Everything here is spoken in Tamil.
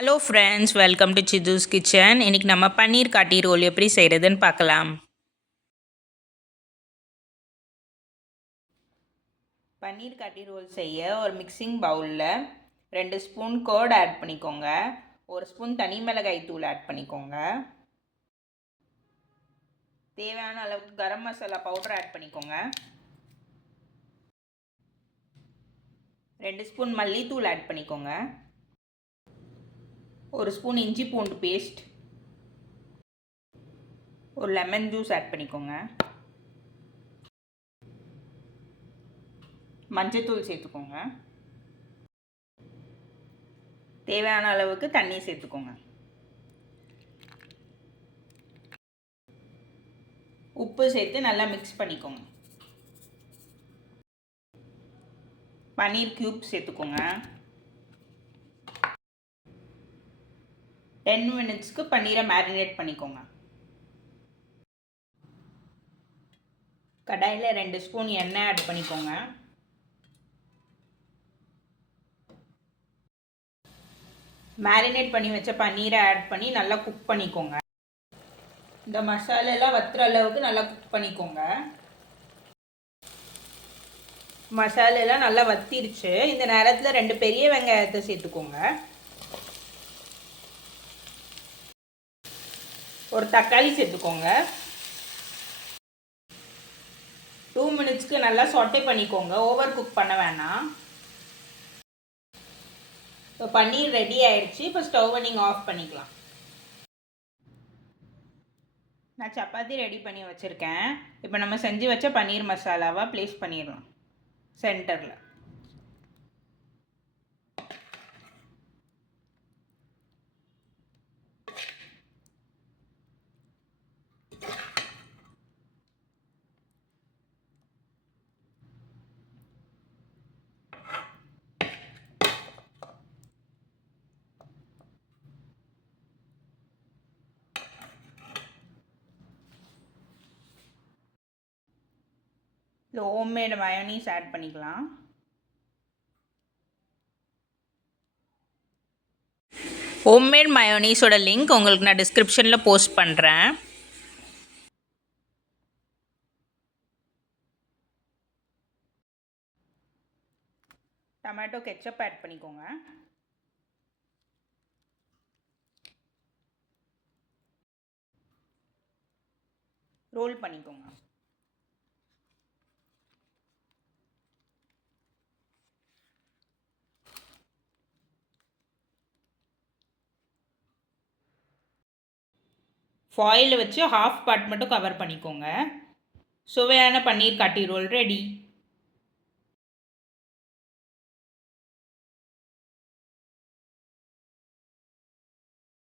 Hello friends, welcome to Siju's kitchen. இன்றைக்கி நம்ம பன்னீர் காட்டி ரோல் எப்படி செய்கிறதுன்னு பார்க்கலாம். பன்னீர் காட்டி ரோல் செய்ய ஒரு மிக்சிங் பவுலில் 2 ஸ்பூன் கர்ட் ஆட் பண்ணிக்கோங்க. 1 ஸ்பூன் தனி மிளகாய் தூள் ஆட் பண்ணிக்கோங்க. தேவையான அளவுக்கு கரம் மசாலா பவுடர் ஆட் பண்ணிக்கோங்க. 2 ஸ்பூன் மல்லித்தூள் ஆட் பண்ணிக்கோங்க. 1 ஸ்பூன் இஞ்சி பூண்டு பேஸ்ட், ஒரு லெமன் ஜூஸ் ஆட் பண்ணிக்கோங்க. மஞ்சத்தூள் சேர்த்துக்கோங்க. தேவையான அளவுக்கு தண்ணி சேர்த்துக்கோங்க. உப்பு சேர்த்து நல்லா மிக்ஸ் பண்ணிக்கோங்க. பன்னீர் க்யூப் சேர்த்துக்கோங்க. 10 மினிட்ஸ்க்கு பன்னீரை மேரினேட் பண்ணிக்கோங்க. கடாயில் 2 ஸ்பூன் எண்ணெய் ஆட் பண்ணிக்கோங்க. மேரினேட் பண்ணி வச்ச பன்னீரை ஆட் பண்ணி நல்லா குக் பண்ணிக்கோங்க. இந்த மசாலெல்லாம் வத்துற அளவுக்கு நல்லா குக் பண்ணிக்கோங்க. மசாலெல்லாம் நல்லா வத்திருச்சு. இந்த நேரத்தில் 2 பெரிய வெங்காயத்தை சேர்த்துக்கோங்க. ஒரு தக்காளி சேர்த்துக்கோங்க. 2 மினிட்ஸ்க்கு நல்லா சாட்டே பண்ணிக்கோங்க. ஓவர் குக் பண்ண வேணாம். இப்போ பன்னீர் ரெடி ஆயிடுச்சு. இப்போ ஸ்டவ்வை நீங்கள் ஆஃப் பண்ணிக்கலாம். நான் சப்பாத்தி ரெடி பண்ணி வச்சுருக்கேன். இப்போ நம்ம செஞ்சு வச்ச பன்னீர் மசாலாவை ப்ளேஸ் பண்ணிடலாம் சென்டரில். இதில் ஹோம்மேட் மயோனீஸ் ஆட் பண்ணிக்கலாம். ஹோம்மேட் மயோனீஸோட லிங்க் உங்களுக்கு நான் டிஸ்கிரிப்ஷனில் போஸ்ட் பண்ணுறேன். டொமேட்டோ கெச்சப் ஆட் பண்ணிக்கோங்க. ரோல் பண்ணிக்கோங்க. ஃபாயில் வச்சு ஹாஃப் பார்ட் மட்டும் கவர் பண்ணிக்கோங்க. சுவையான பன்னீர் காட்டி ரோல் ரெடி.